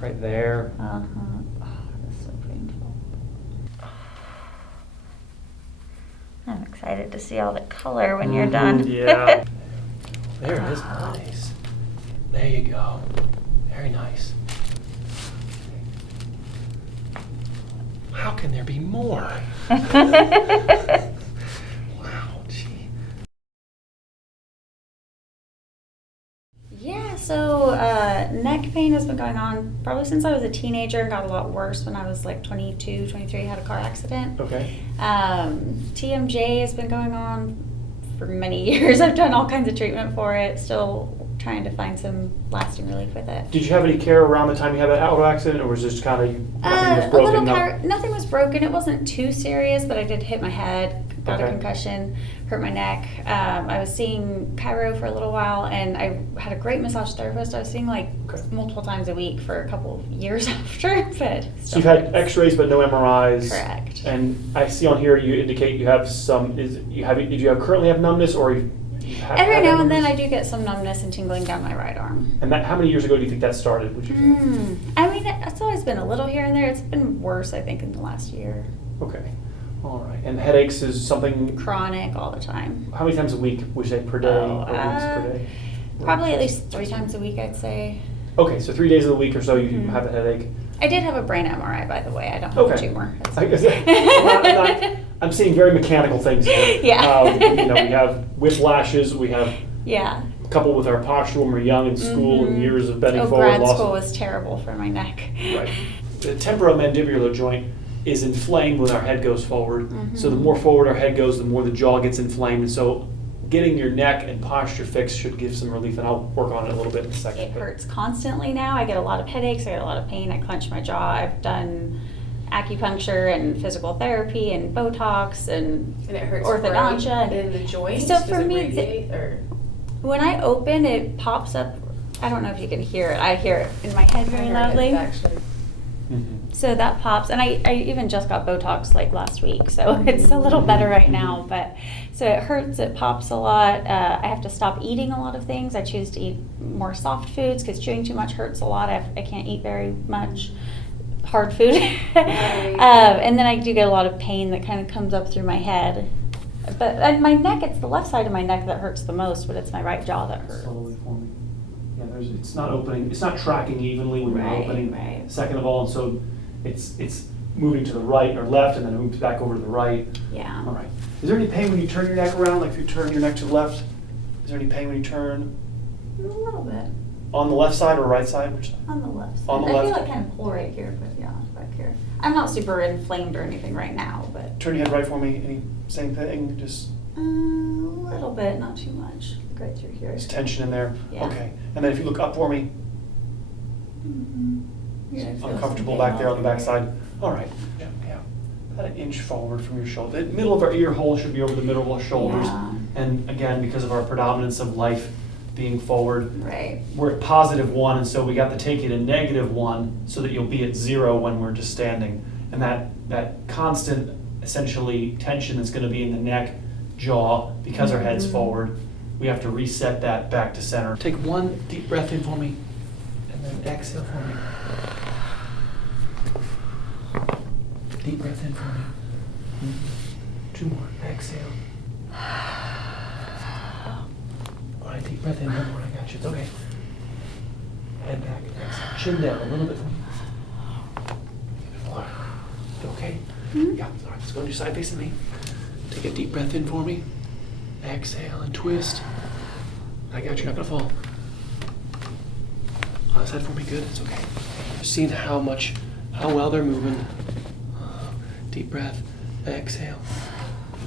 right there. Oh, that's so painful. I'm excited to see all the color when you're done. Yeah. There it is. Nice. There you go. Very nice. How can there be more? Wow, gee. Yeah, so neck pain has been going on probably since I was a teenager and got a lot worse when I was like 22, 23, had a car accident. Okay. TMJ has been going on for many years. I've done all kinds of treatment for it, still trying to find some lasting relief with it. Did you have any care around the time you had that auto accident, or was it just kind of nothing was broken? Nothing was broken. It wasn't too serious, but I did hit my head, got a concussion, hurt my neck. I was seeing chiro for a little while, and I had a great massage therapist. I was seeing like multiple times a week for a couple years after. But so you've had X-rays but no MRIs. Correct. And I see on here you indicate you have some. Did you currently have numbness, or every now and then I do get some numbness and tingling down my right arm. And how many years ago do you think that started? Would you say? I mean, it's always been a little here and there. It's been worse, I think, in the last year. Okay. All right. And headaches is something chronic all the time. How many times a week would you say per day or weeks per day? Probably at least 3 times a week, I'd say. Okay, so 3 days of the week or so you have a headache. I did have a brain MRI, by the way. I don't have a tumor. I'm seeing very mechanical things here. Yeah. We have whiplashes. We have a couple with our posture when we were young in school and years of bending forward. Grad school was terrible for my neck. Right. The temporomandibular joint is inflamed when our head goes forward. So the more forward our head goes, the more the jaw gets inflamed. And so getting your neck and posture fixed should give some relief, and I'll work on it a little bit in a second. It hurts constantly now. I get a lot of headaches. I get a lot of pain. I clench my jaw. I've done acupuncture and physical therapy and Botox and it hurts orthodontia. Right in the joints? So for Does it me, radiate, or? When I open, it pops up. I don't know if you can hear it. I hear it in my head very loudly. Actually. So that pops, and I even just got Botox like last week, so it's a little better right now. But so it hurts, it pops a lot. I have to stop eating a lot of things. I choose to eat more soft foods because chewing too much hurts a lot. I can't eat very much hard food. And then I do get a lot of pain that kind of comes up through my head. But my neck, it's the left side of my neck that hurts the most, but it's my right jaw that hurts. Slowly forming. Yeah, it's not opening. It's not tracking evenly when you're opening. Right. Second of all, and so it's moving to the right or left, and then it moves back over to the right. Yeah. All right. Is there any pain when you turn your neck around? Like if you turn your neck to the left, is there any pain when you turn? A little bit. On the left side or right side? Which side? On the left side. On the I left. feel like kind of pull right here, but yeah, back here. I'm not super inflamed or anything right now, but. Turn your head right for me. Any same thing? Just. A little bit, not too much. Right through here. There's tension in there. Yeah. Okay. And then if you look up for me. Yeah, Uncomfortable back there on the back side. All right. Yeah. About an inch forward from your shoulder. The middle of our ear hole should be over the middle of our shoulders. Yeah. And again, because of our predominance of life being forward, Right. we're at +1, and so we got to take you to -1 so that you'll be at 0 when we're just standing. And that constant, essentially, tension that's going to be in the neck, jaw, because our head's forward, we have to reset that back to center. Take one deep breath in for me, and then exhale for me. Deep breath in for me. 2 more. Exhale. All right, deep breath in. 1 more. I got you. It's okay. Head back. Exhale. Chin down a little bit for me. Okay? Yeah. All right, let's go on your side facing me. Take a deep breath in for me. Exhale and twist. I got you. You're not gonna fall. On the side for me. Good. It's okay. Just seeing how well they're moving. Deep breath. Exhale.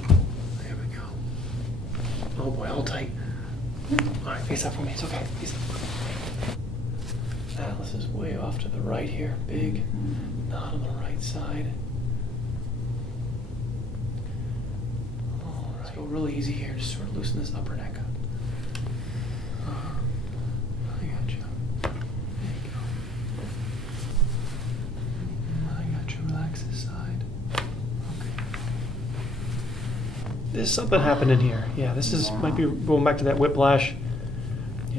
There we go. Oh boy, hold tight. All right, face up for me. It's okay. Face up. Atlas is way off to the right here. Big. Not on the right side. All right. Let's go really easy here. Just sort of loosen this upper neck up. I got you. There you go. I got you. Relax this side. Okay. There's something happened in here. Yeah, this is might be going back to that whiplash.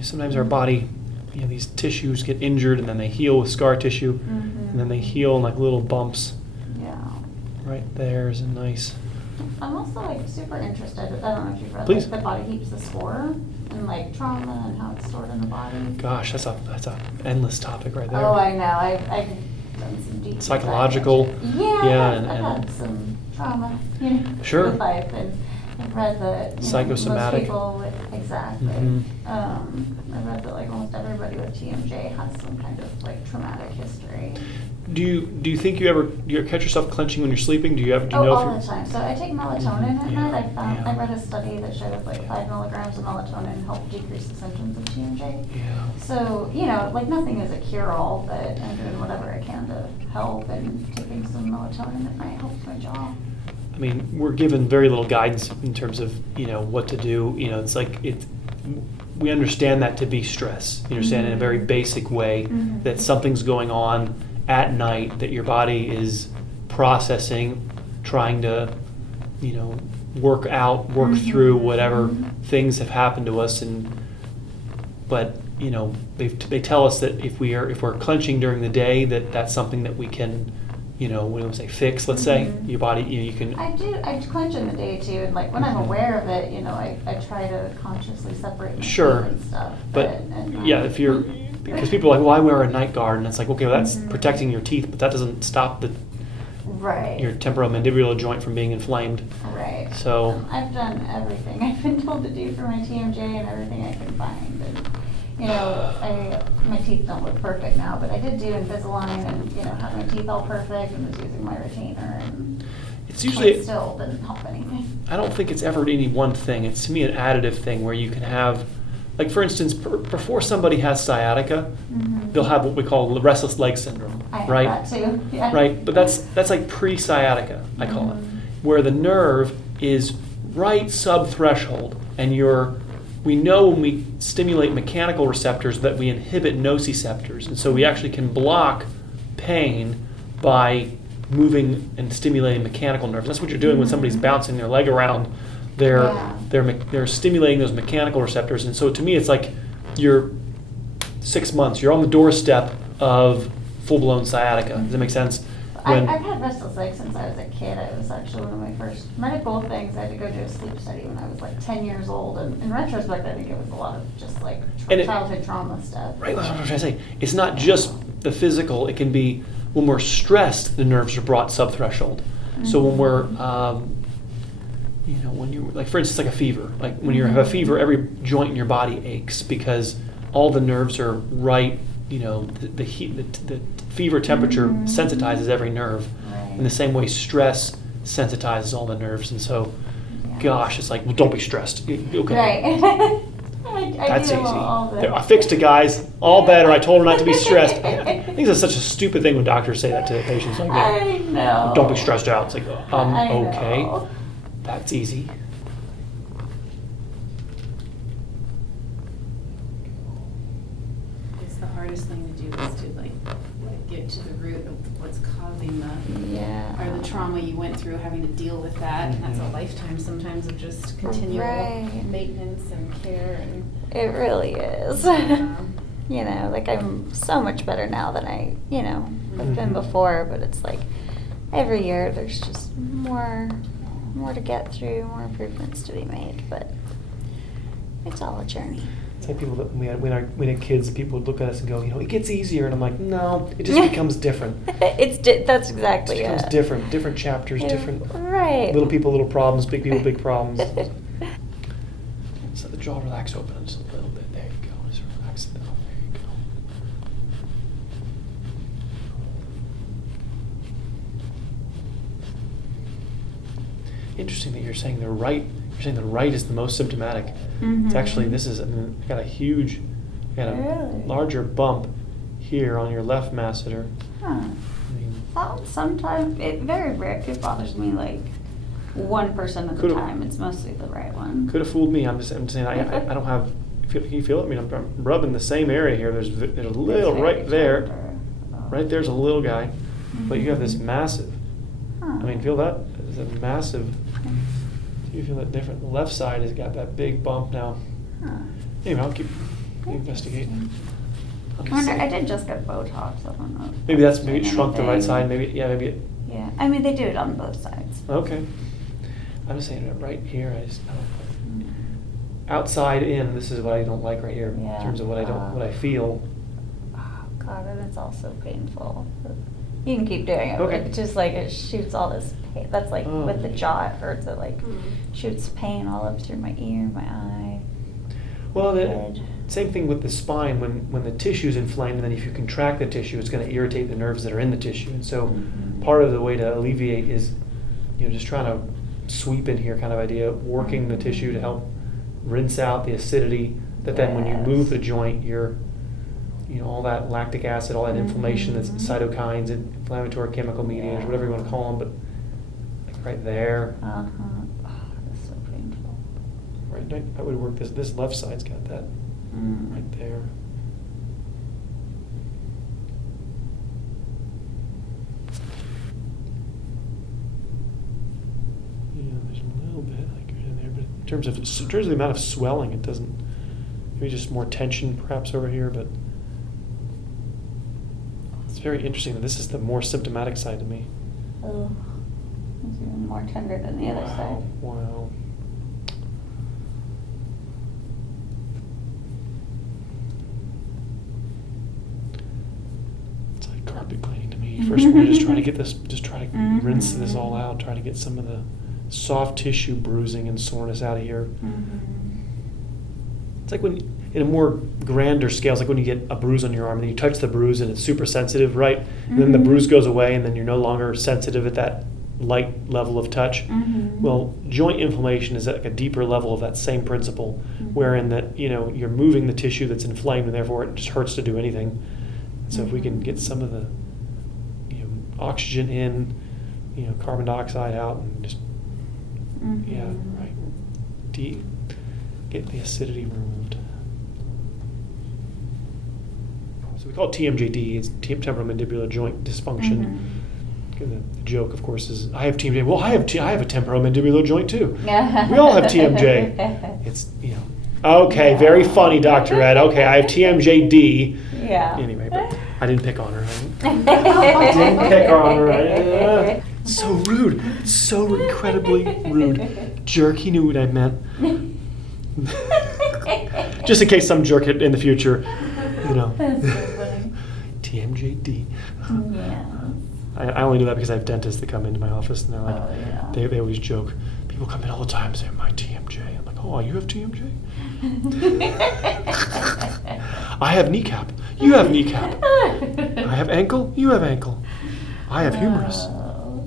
Sometimes our body these tissues get injured and then they heal with scar tissue, and then they heal in like little bumps. Yeah. Right there is a nice. I'm also like super interested. I don't know if you've read Please. like The Body Keeps the Score and like trauma and how it's stored in the body. Gosh, that's a endless topic right there. Oh, I know. I've done some deep Psychological. research. Yeah, Yeah, I've and had some trauma, you know, Sure. with life, and I've read that Psychosomatic. most people with, exactly. Mhm. I've read that like almost everybody with TMJ has some kind of like traumatic history. Do you think you ever catch yourself clenching when you're sleeping? Do you know if All you're the time. So I take melatonin at Yeah, night. yeah. I read a study that showed like 5 milligrams of melatonin helped decrease the symptoms of TMJ. Yeah. So, like nothing is a cure-all, but I'm doing whatever I can to help, and taking some melatonin at night helps my jaw. I mean, we're given very little guidance in terms of, what to do. It's like we understand that to be stress. You understand in a very basic way Mhm. that something's going on at night that your body is processing, trying to, work through whatever things have happened to us. But they tell us that if we're clenching during the day, that's something that we can, we don't say fix, let's say. Your body, you can. I clench in the day too, and like when I'm aware of it, I try to consciously separate my Sure. teeth and stuff. But at night. yeah, because people are like, well, I wear a night guard, and it's like, okay, well, that's protecting your teeth, but that doesn't stop Right. your temporomandibular joint from being inflamed. Right. So I've done everything I've been told to do for my TMJ and everything I can find. And, my teeth don't look perfect now, but I did do Invisalign and, have my teeth all perfect and was using my retainer, and it's usually, it still didn't help anything. I don't think it's ever any one thing. It's to me an additive thing where you can have, like for instance, before somebody has sciatica, they'll have what we call restless leg syndrome, I have right? that too. Yeah. Right, but that's like pre-sciatica, I call it, where the nerve is right sub-threshold, and we know when we stimulate mechanical receptors that we inhibit nociceptors, and so we actually can block pain by moving and stimulating mechanical nerves. That's what you're doing when somebody's bouncing their leg around. They're stimulating those mechanical receptors, and so to me it's like you're 6 months, you're on the doorstep of full-blown sciatica. Does that make sense? I've had restless legs since I was a kid. It was actually one of my first medical things. I had to go do a sleep study when I was like 10 years old, and in retrospect I think it was a lot of just like childhood trauma stuff. Right, that's what I'm trying to say. It's not just the physical, it can be when we're stressed, the nerves are brought sub-threshold. So when we're, when you, like for instance, like a fever, like when you have a fever, every joint in your body aches because all the nerves are right, the heat, the fever temperature sensitizes every nerve. Right. In the same way, stress sensitizes all the nerves. And so, gosh, it's like, well, don't be stressed. Okay. Right. I That's do easy. all the- I fixed it, guys. All better. I told her not to be stressed. I think that's such a stupid thing when doctors say that to patients. Like, I know. don't be stressed out. It's like, I okay. know. That's easy. It's the hardest thing to do is to like get to the root of what's causing or the trauma you went through, having to deal with that. And that's a lifetime sometimes of just continual Right. maintenance and care. And It really is. Like I'm so much better now than I, have been before, but it's like every year there's just more to get through, more improvements to be made, but it's all a journey. It's like people that when we had kids, people would look at us and go, it gets easier, and I'm like, no, it just becomes different. That's exactly It becomes different chapters, different right. little people, little problems, big people, big problems. So the jaw relax open just a little bit. There you go. Just relax it down. There you go. Interesting that you're saying the right. You're saying the right is the most symptomatic. It's actually I got Really? larger bump here on your left masseter. Huh. I mean, That one sometimes, it very rare, it bothers me like 1% of the Could've- time. It's mostly the right one. could have fooled me. I'm saying I don't have. Can you feel it? I mean, I'm rubbing the same area here. There's a little right there. Right there's a little guy, but you have this massive. I mean, feel that? It's a massive. You feel that different. The left side has got that big bump now. Anyway, I'll keep investigating. I'm I just wonder, I saying. did just get Botox, I don't know. if Maybe it doing shrunk the right anything. side, maybe, yeah, maybe it, Yeah, I mean, they do it on both sides. okay. I'm just saying, right here, I don't. Mm. Outside in, this is what I don't like right here, in Yeah. terms of what I feel. Oh, God, and it's also painful. You can keep doing it, but Okay. it's just like, it shoots all this pain. That's like Oh. with the jaw, it hurts. It like Mm. shoots pain all up through my ear, my eye. Well, my the head. same thing with the spine, when the tissue's inflamed, and then if you contract the tissue, it's gonna irritate the nerves that are in the tissue. And so Mhm. part of the way to alleviate is, just trying to sweep in here kind of idea, working the tissue to help rinse out the acidity, that then when you move the Yes. joint, all that lactic acid, all that inflammation, that's Mhm. cytokines and inflammatory chemical mediators, whatever you want to call them, but like right there, Uh-huh. Oh, that's so painful. right, I would work this left side's got that Mm. right there. Yeah, there's a little bit like in there, but in terms of the amount of swelling, it doesn't. Maybe just more tension perhaps over here, but it's very interesting that this is the more symptomatic side to me. Oh, it's even more tender than the other side. Wow. It's like carpet cleaning to me. First, we're just trying to get this, just try to rinse this all out, try to get some of the soft tissue bruising and soreness out of here. Mhm. It's like when, in a more grander scale, it's like when you get a bruise on your arm and you touch the bruise and it's super sensitive, right? And then the Mhm. bruise goes away and then you're no longer sensitive at that light level of touch. Mhm. Well, joint inflammation is at a deeper level of that same principle, Mhm. wherein that, you're moving the tissue that's inflamed and therefore it just hurts to do anything. So if we can get some of the, oxygen in, carbon dioxide out and just, yeah, Mhm. right, get the acidity removed. So we call it TMJD, it's temporomandibular joint dysfunction. Mhm. And the joke, of course, is I have TMJ. Well, I have a temporomandibular joint too. Yeah. We all have TMJ. It's okay, very funny, Dr. Ed. Okay, I have TMJD. Yeah. Anyway, but I didn't pick on her. I didn't pick on her. So rude. So incredibly rude. Jerk. He knew what I meant. Just in case some jerk in the future, That's so funny. TMJD. Yeah. I only know that because I have dentists that come into my office and they're like, Oh, yeah. they always joke. People come in all the time and say, my TMJ. I'm like, oh, you have TMJ? I have kneecap. You have kneecap. I have ankle. You have ankle. I have humerus. Oh,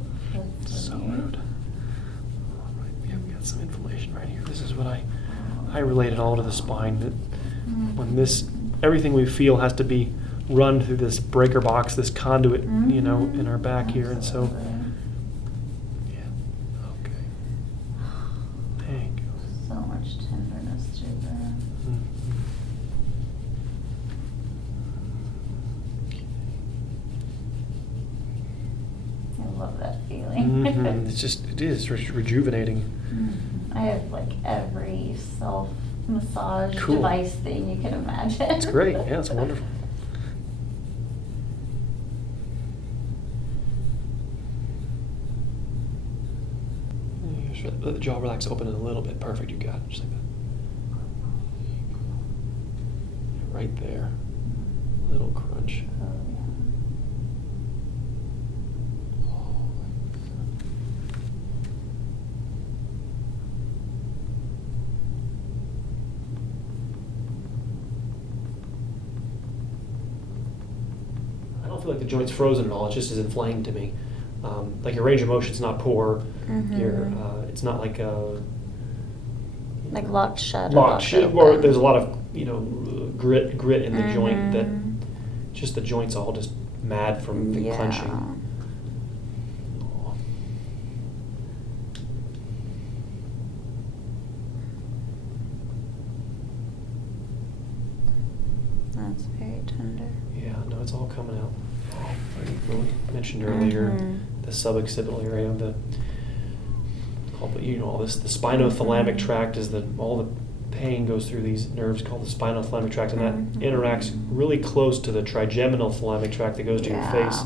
that's So weird. rude. All right, yeah, we got some inflammation right here. This is what I relate it all to the spine. That when everything we feel has to be run through this breaker box, this conduit, in our back here, and so. Absolutely. Yeah. Okay. Thank you. So much tenderness to the. I love that feeling. Mm-hmm. It is rejuvenating. I have like every self massage Cool. device thing you can imagine. It's great. Yeah, it's wonderful. Just let the jaw relax, open it a little bit. Perfect. You got it. Just like that. Right there. Little crunch. Oh, yeah. I don't feel like the joint's frozen at all. It's just as inflamed to me. Like your range of motion's not poor. Mhm. It's not like a Like locked shut. locked shit, or open. there's a lot of grit in the joint that Mhm. just the joint's all just mad from the Yeah. clenching. That's very tender. Yeah, no, it's all coming out. Like we mentioned earlier, Mhm. the suboccipital area of all this. The spinothalamic tract is all the pain goes through these nerves called the spinothalamic tract, and that Mhm. interacts really close to the trigeminal thalamic tract that goes to your face.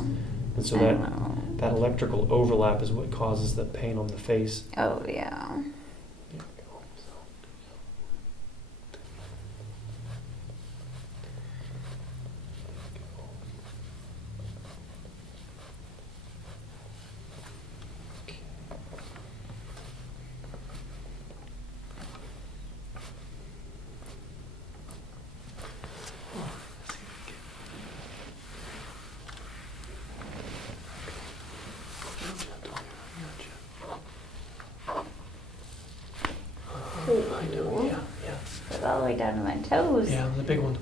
And so I know. that electrical overlap is what causes the pain on the face. Oh, yeah. There we go. I know, yeah. Goes all the way down to my toes. Yeah, the big one.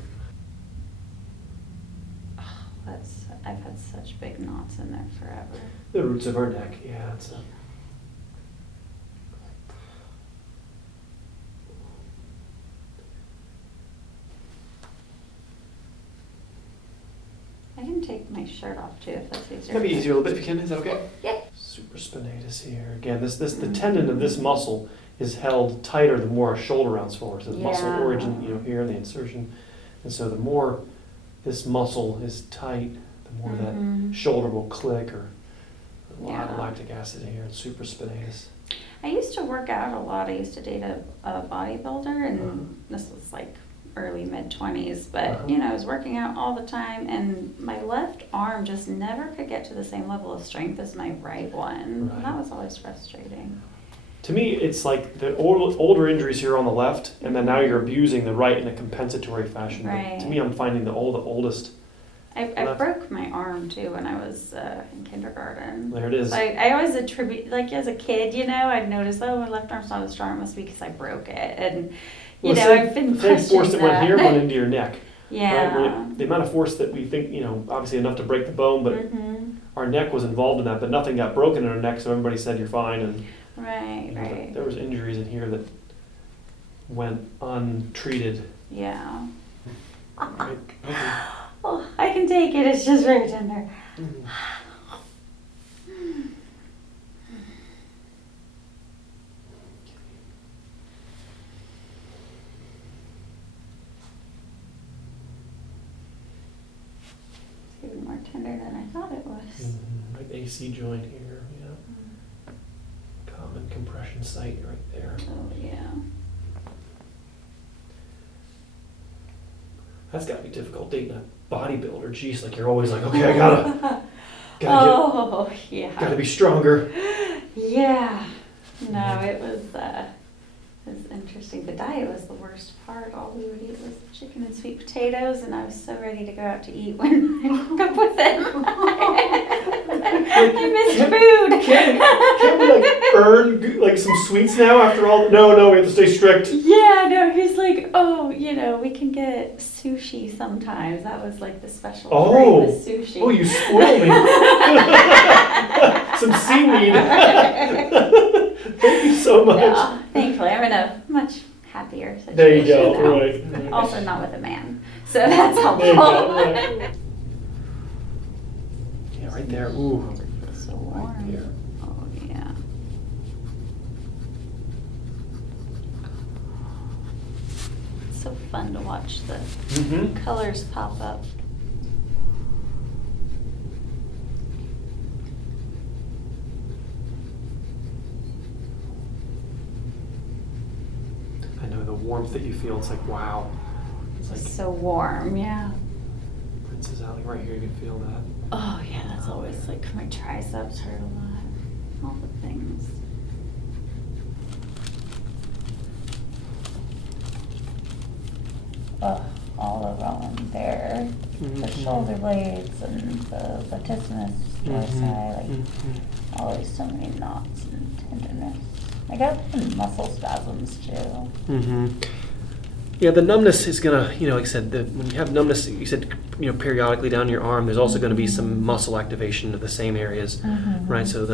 Oh, I've had such big knots in there forever. The roots of our neck, yeah. It's a... I can take my shirt off too if that's easier. Maybe easier a little bit if you can. Is that okay? Yeah. Supraspinatus here. Again, the tendon of this muscle is held tighter the more our shoulder rounds forward. So the muscle Yeah. origin, here, the insertion. And so the more this muscle is tight, the more Mhm. that shoulder will click, or a lot of Yeah. lactic acid here in supraspinatus. I used to work out a lot. I used to date a bodybuilder, and this was like early mid-20s, but I was working out all the time, and my left arm just never could get to the same level of strength as my right one. Right. That was always frustrating. To me, it's like the older injuries here on the left, and then now you're abusing the right in a compensatory fashion. But Right. to me, I'm finding the oldest. I Left. broke my arm too when I was in kindergarten. There it is. So I always attribute, like as a kid, I'd notice, oh, my left arm's not as strong. It must be because I broke it. And, I've been the same force that questioning went here went into your neck. Yeah. Right? The amount of force that we think, obviously enough to break the bone, but Mm-hmm. our neck was involved in that, but nothing got broken in our neck, so everybody said you're fine. And Right, right. there was injuries in here that went untreated. Yeah. Right? Okay. Oh, I can take it. It's just very tender. Mhm. It's even more tender than I thought it was. Right AC joint here, yeah. Common compression site right there. Oh, yeah. That's got to be difficult dating a bodybuilder. Jeez, like you're always like, okay, I gotta Oh, yeah. gotta be stronger. Yeah. No, it was interesting. The diet was the worst part. All we would eat was chicken and sweet potatoes, and I was so ready to go out to eat when I hooked up with him. I missed food. Can we earn like some sweets now after all? No, we have to stay strict. Yeah, no, he's like, oh, we can get sushi sometimes. That was like the special treat was sushi. Oh, you spoiled me. Some seaweed. Thank you so much. Yeah, thankfully, I'm in a much happier situation There you go. now. Right. Also not with a man, so that's helpful. There you go. Right. Yeah, right there. Ooh. So warm. Right there. Oh, yeah. It's so fun to watch the Mm-hmm. colors pop up. I know the warmth that you feel. It's like, wow. It's like So warm, yeah. Princess Alley right here. You can feel that. Oh, yeah, that's always like my triceps hurt a lot. All the things. All of them there. The shoulder blades and the latissimus dorsi, always so many knots and tenderness. I got some muscle spasms too. Mm-hmm. Yeah, the numbness is gonna, like I said, when you have numbness, you said, periodically down your arm, there's also gonna be some muscle activation of the same areas, right? So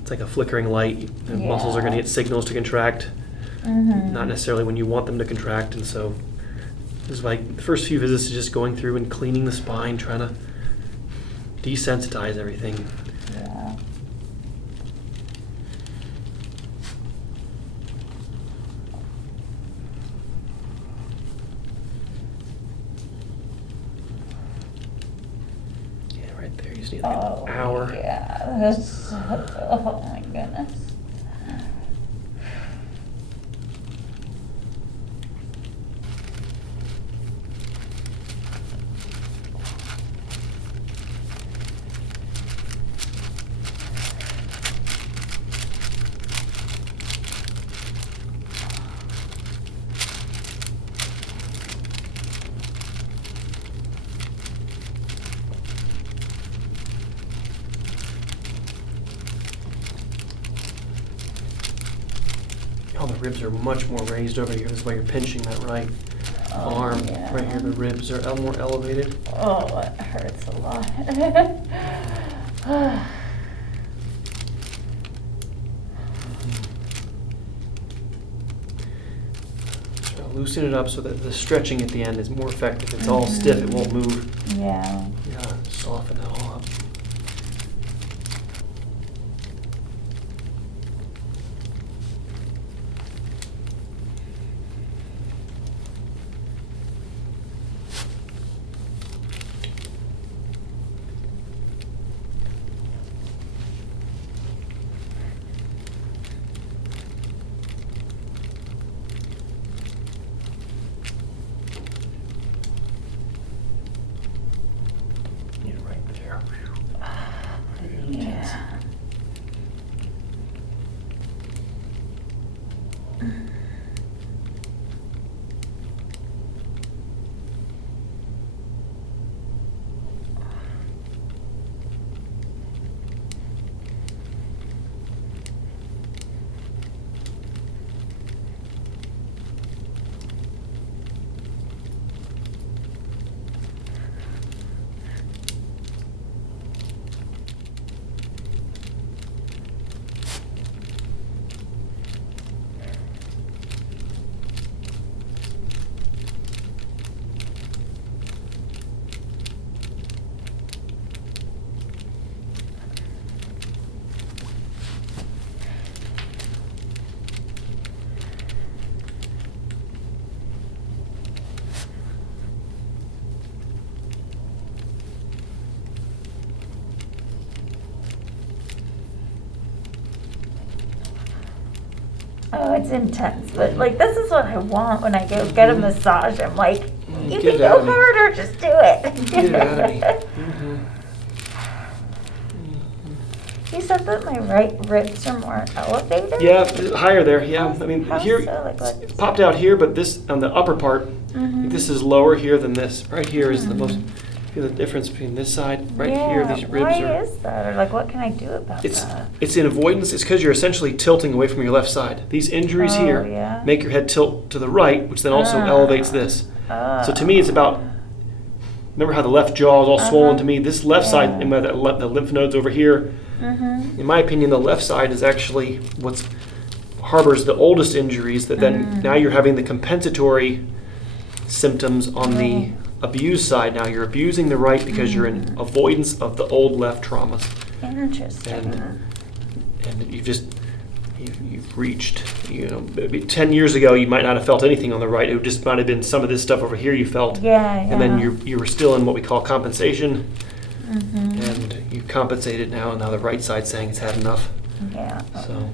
it's like a flickering light. The muscles are gonna get signals to contract, not necessarily when you want them to contract, and so this is like the first few visits is just going through and cleaning the spine, trying to desensitize everything. Yeah. You just need like an hour. Yeah, that's, oh my goodness. Oh, the ribs are much more raised over here. This is why you're pinching that right arm. Yeah. Right here, the ribs are more elevated. Oh, it hurts a lot. So loosen it up so that the stretching at the end is more effective. It's all stiff, it won't move. Yeah. You gotta soften it all up. You're right there. Yeah. Oh, it's intense, but like this is what I want when I go get a massage. I'm like, you Get can it out go of me. harder, just do it. Get it out of me. Mhm. You said that my right ribs are more elevated? Yeah, higher there. Yeah, I mean How here, so? Like what? it's popped out here, but this on the upper part, Mhm. this is lower here than this. Right here is the most. Feel the difference between this side, right here. Yeah, These ribs why are. is that? Or like, what can I do about that? It's in avoidance. It's because you're essentially tilting away from your left side. These injuries Oh, here yeah? make your head tilt to the right, which then also Ah. elevates this. So to me, it's Ah. about. Remember how the left jaw is all swollen to me? This left side, Yeah. and by the lymph nodes over here. Mhm. In my opinion, the left side is actually what's harbors the oldest injuries. That then now you're having the compensatory symptoms on the abused side. Now you're abusing the right because you're in avoidance of the old left traumas, Interesting. and you've reached. Maybe 10 years ago you might not have felt anything on the right. It just might have been some of this stuff over here you felt. Yeah, And then yeah. you were still in what we call compensation, Mhm. and you compensated now, and now the right side's saying it's had enough. Yeah. So.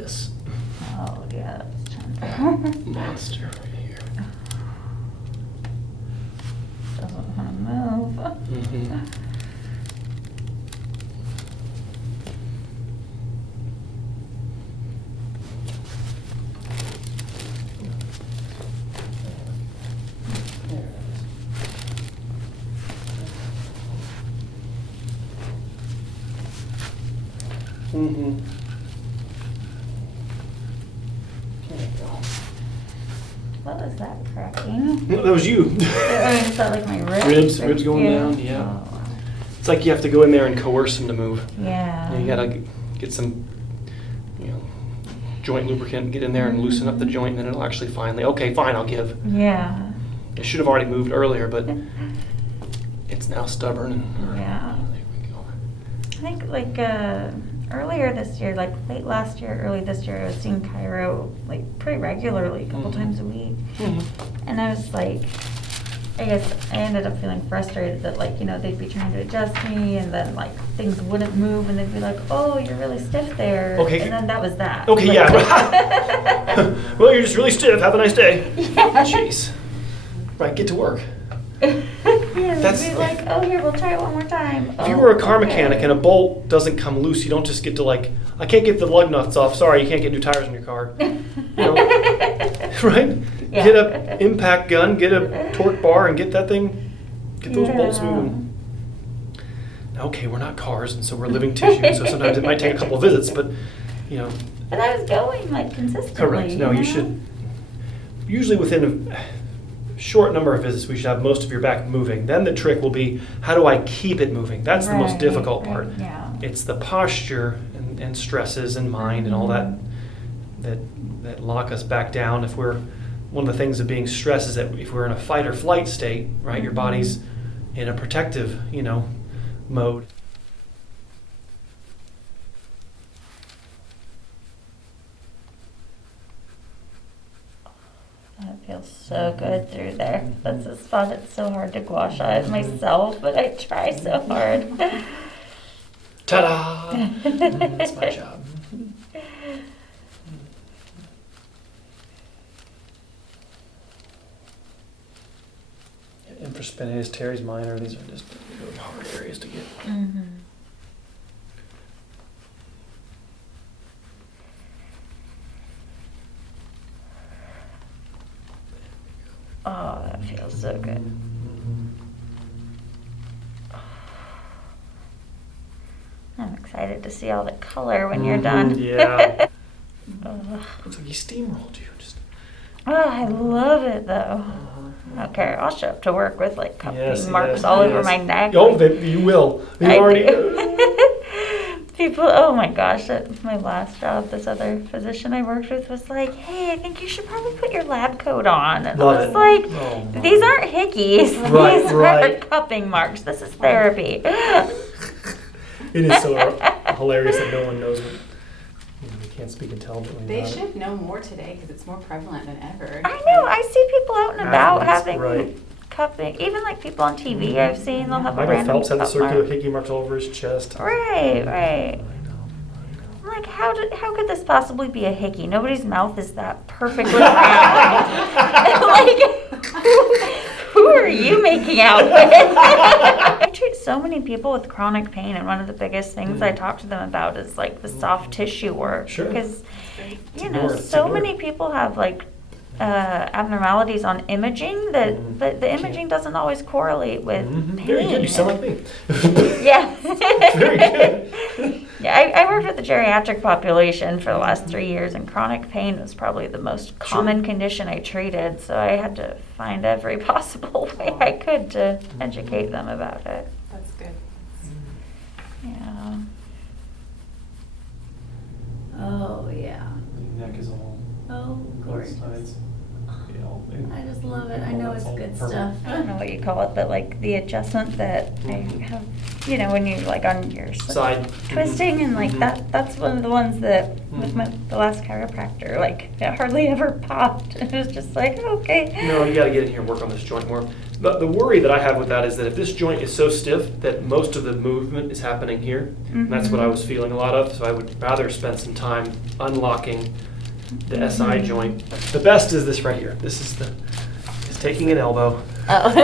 this Oh, yeah. monster right here. Doesn't want to move. Mm-hmm. There it is. Mm-hmm. There you go. What was that cracking? That was you. Is that like my ribs? Ribs going down, yeah. Oh. It's like you have to go in there and coerce them to move. Yeah. You gotta get some, joint lubricant, get in there and loosen up the joint, and then it'll actually finally, okay, fine, I'll give. Yeah. It should have already moved earlier, but it's now stubborn. And Yeah. there we go. I think like earlier this year, like late last year, early this year, I was seeing chiro like pretty regularly, a couple times a week. And I was like, I guess I ended up feeling frustrated that like, they'd be trying to adjust me and then like things wouldn't move and they'd be like, oh, you're really stiff there. Okay. And then that was that. Okay, Like, yeah. Well, you're just really stiff. Have a nice day. Yeah. Jeez. Right, get to work. Yeah, That's- they'd be like, oh, here, we'll try it one more time. If you Oh, were a car okay. mechanic and a bolt doesn't come loose, you don't just get to like, I can't get the lug nuts off. Sorry, you can't get new tires in your car. Right? Yeah. Get a impact gun, get a torque bar, and get that thing, get those bolts Yeah. moving. Okay, we're not cars, and so we're living tissue, so sometimes it might take a couple of visits, but, But I was going like consistently. correct. No, you should, usually within a short number of visits, we should have most of your back moving. Then the trick will be, how do I keep it moving? That's the most Right, difficult right, part. yeah. It's the posture and stresses and mind and all that that lock us back down. If we're, one of the things of being stressed is that if we're in a fight or flight state, right, your body's in a protective, mode. That feels so good through there. That's a spot that's so hard to gouache out myself, but I try so hard. Ta-da! That's my job. Infraspinatus, teres minor, these are just really hard areas to get. Mm-hmm. Oh, that feels so good. I'm excited to see all the color when you're done. Yeah. Ugh. Looks like he steamrolled you. Just. Oh, I love it though. Okay, I'll show up to work with like cupping Yes, marks yes, all over yes. my neck. Oh, you will. You I already. do. People, oh my gosh, at my last job, this other physician I worked with was like, hey, I think you should probably put your lab coat on. And Love I was it. like, Oh, my. these aren't hickeys. Right, These right. are cupping marks. This is therapy. It is so hilarious that no one knows what. We can't speak intelligently. They about it. should know more today because it's more prevalent than ever. I know, I see people out and about Athletes, having right. cupping. Even like people on TV I've seen, they'll have a Michael random Phelps had the cup circular mark. hickey marks all over his chest. Right, right. I know. I'm like, how could this possibly be a hickey? Nobody's mouth is that perfectly round. Like, who are you making out with? I treat so many people with chronic pain, and one of the biggest things I talk to them about is like the soft tissue work. Sure. Because, ignored, it's so ignored. many people have like abnormalities on imaging that the imaging doesn't always correlate with pain. Very good. You sound like me. Yeah. Very good. Yeah, I worked with the geriatric population for the last 3 years, and chronic pain was probably the most common condition I treated, so I had to find every possible way I could to educate them about it. That's good. Yeah. Oh, yeah. Neck is all Oh, both gorgeous. sides. Yeah. all. I just love it. I know it's good Perfect. stuff. I don't know what you call it, but like the adjustment that I have, you know, when you like on your Side. twisting and like Mhm. that's one of the ones that with Mhm. the last chiropractor, like it hardly ever popped. It was just like, okay. No, you gotta get in here and work on this joint more. But the worry that I have with that is that if this joint is so stiff that most of the movement is happening here, and that's what I was feeling a lot of, so I would rather spend some time unlocking the SI joint. The best is this right here. This is taking an elbow. Oh. If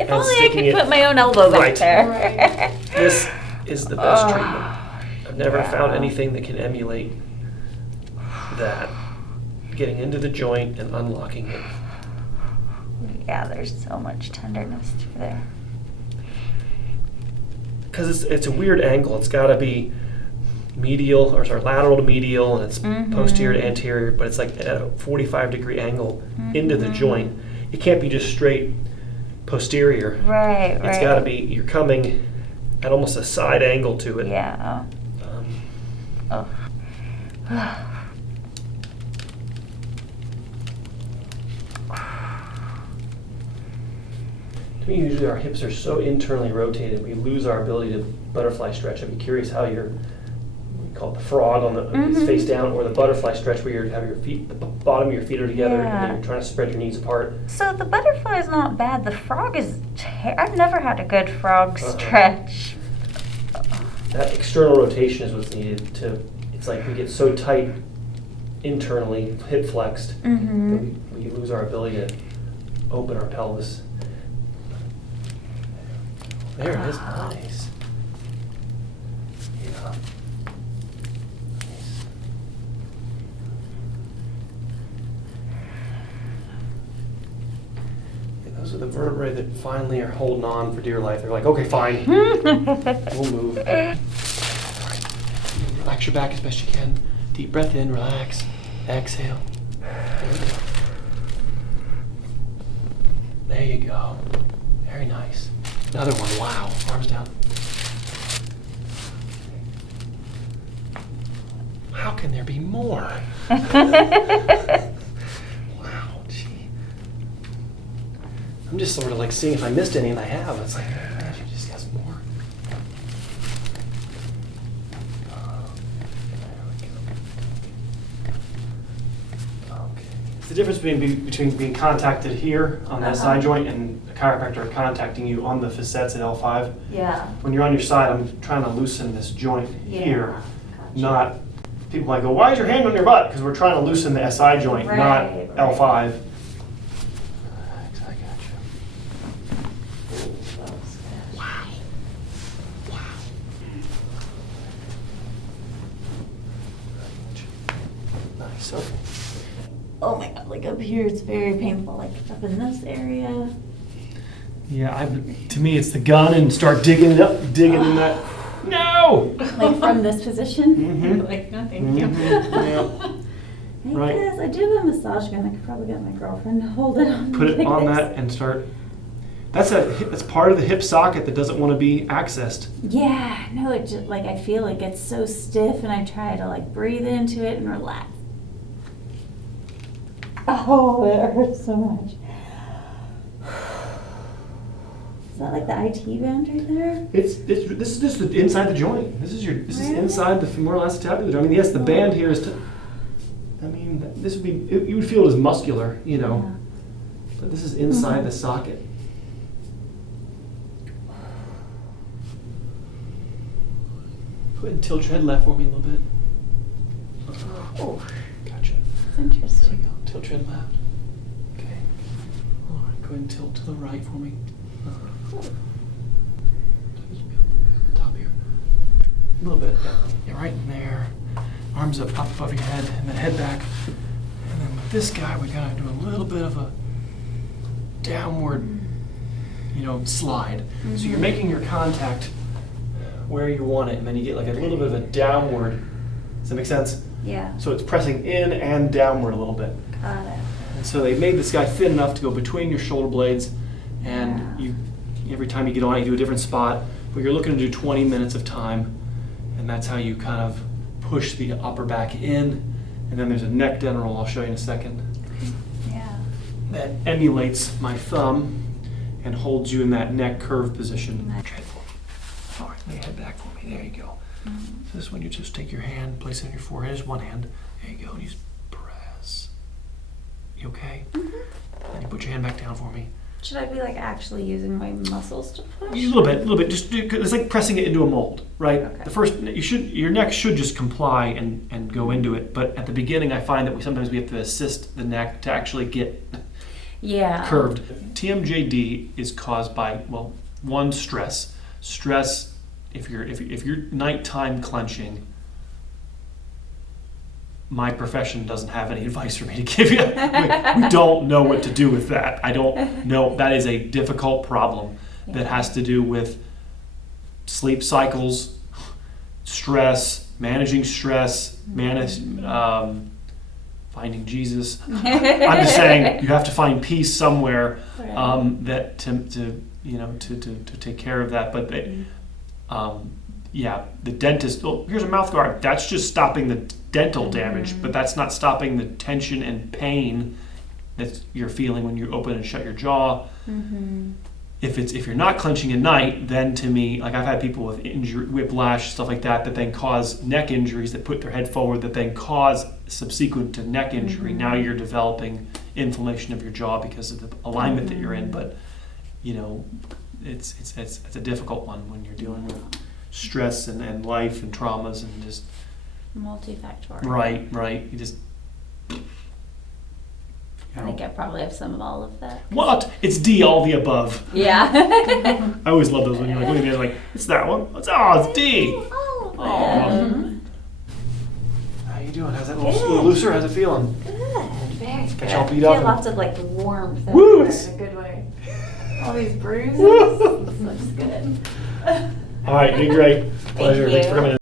And only I sticking could it put my own elbow back right. there. Right. This is the best Oh. treatment. I've never Yeah. found anything that can emulate that. Getting into the joint and unlocking it. Yeah, there's so much tenderness through there. Because it's a weird angle. It's got to be medial, or sorry, lateral to medial, and it's posterior to anterior, but it's like at a 45-degree angle into the joint. It can't be just straight posterior. Right, It's got to be, you're coming at almost a side angle to it. Yeah. Um, Oh. To me, usually our hips are so internally rotated, we lose our ability to butterfly stretch. I'd be curious how we call it the frog on the face down, or the butterfly stretch where you have your feet, the bottom of your feet are together, and then Yeah. you're trying to spread your knees apart. So the butterfly is not bad. The frog is. I've never had a good frog Uh-uh. stretch. That external rotation is what's needed to. It's like we get so tight internally, hip flexed, that we lose our ability to open our pelvis. There it is, nice. Yeah. Nice. Yeah, those are the vertebrae that finally are holding on for dear life. They're like, okay, fine, we'll move. All right. Relax your back as best you can. Deep breath in, relax. Exhale. There we go. There you go. Very nice. Another one. Wow. Arms down. How can there be more? Wow. Gee. I'm just sort of like seeing if I missed any, and I have. It's like, man, she just has more. It's the difference between being contacted here on the SI joint and a chiropractor contacting you on the facets at L5. Yeah. When you're on your side, I'm trying to loosen this joint here, Gotcha. not, people might go, why is your hand on your butt? Because we're trying to loosen the SI joint, not Right, right. L5. I got you. Wow. Wow. Nice, okay. Oh my god, like up here it's very painful, like up in this area. Yeah, to me it's the gun and start digging it up, digging in that. No! Like from this position. Mhm. Like, no, thank you. Yeah. Hey Right. guys, I do have a massage gun. I could probably get my girlfriend to hold it on. Put it like on this. that and start. That's part of the hip socket that doesn't want to be accessed. Yeah, no, it just like I feel like it's so stiff, and I try to like breathe into it and relax. Oh, it hurts so much. Is that like the IT band right there? This is just inside the joint. This is Really? inside the femoral acetabular joint. I mean, yes, the band here is. I mean, this would be. You would feel it as muscular, you know, but this is inside the socket. Go ahead and tilt your head left for me a little bit. Oh, gotcha. It's interesting. There we go. Tilt your head left. Okay. All right. Go ahead and tilt to the right for me. Top here. A little bit down. Yeah, right in there. Arms up above your head, and then head back. And then with this guy, we gotta do a little bit of a downward, slide. So you're making your contact where you want it, and then you get like a little bit of a downward. Does that make sense? Yeah. So it's pressing in and downward a little bit. Got it. And so they made this guy thin enough to go between your shoulder blades, and every time you get on it, you do a different spot. But you're looking to do 20 minutes of time, and that's how you kind of push the upper back in. And then there's a neck dental roll I'll show you in a second. Yeah. that emulates my thumb and holds you in that neck curve position. Try it for me. All right, lay your head back for me. There you go. So this one, you just take your hand, place it on your forehead. Just one hand. There you go. And you just press. You okay? And you put your hand back down for me. Should I be like actually using my muscles to push? A little bit. Just it's like pressing it into a mold, right? Okay. The first, your neck should just comply and go into it. But at the beginning, I find that sometimes we have to assist the neck to actually get curved. TMJD is caused by, well, one, stress. Stress. If you're nighttime clenching, my profession doesn't have any advice for me to give you. We don't know what to do with that. I don't know. That is a difficult problem that has to do with sleep cycles, stress, managing stress, finding Jesus. I'm just saying you have to find peace somewhere that to take care of that. But the dentist. Oh, here's a mouth guard. That's just stopping the dental damage, but that's not stopping the tension and pain that you're feeling when you open and shut your jaw. If you're not clenching at night, then to me, like I've had people with injury, whiplash, stuff like that then cause neck injuries that put their head forward that then cause subsequent to neck injury. Now you're developing inflammation of your jaw because of the alignment that you're in. But it's a difficult one when you're dealing with stress and life and traumas and just multifactorial. Right. You just. I think I probably have some of all of that. What? It's D, all the above. Yeah. I always love those when you're like, look at me, like, it's that one. It's D. Oh. How you doing? How's that little looser? How's it feeling? Good. Very good. Got you all beat I up feel lots of like warmth. Woo! In a good way. All these bruises. Woo! This looks good. All right, you did great. Pleasure. Thanks for coming in.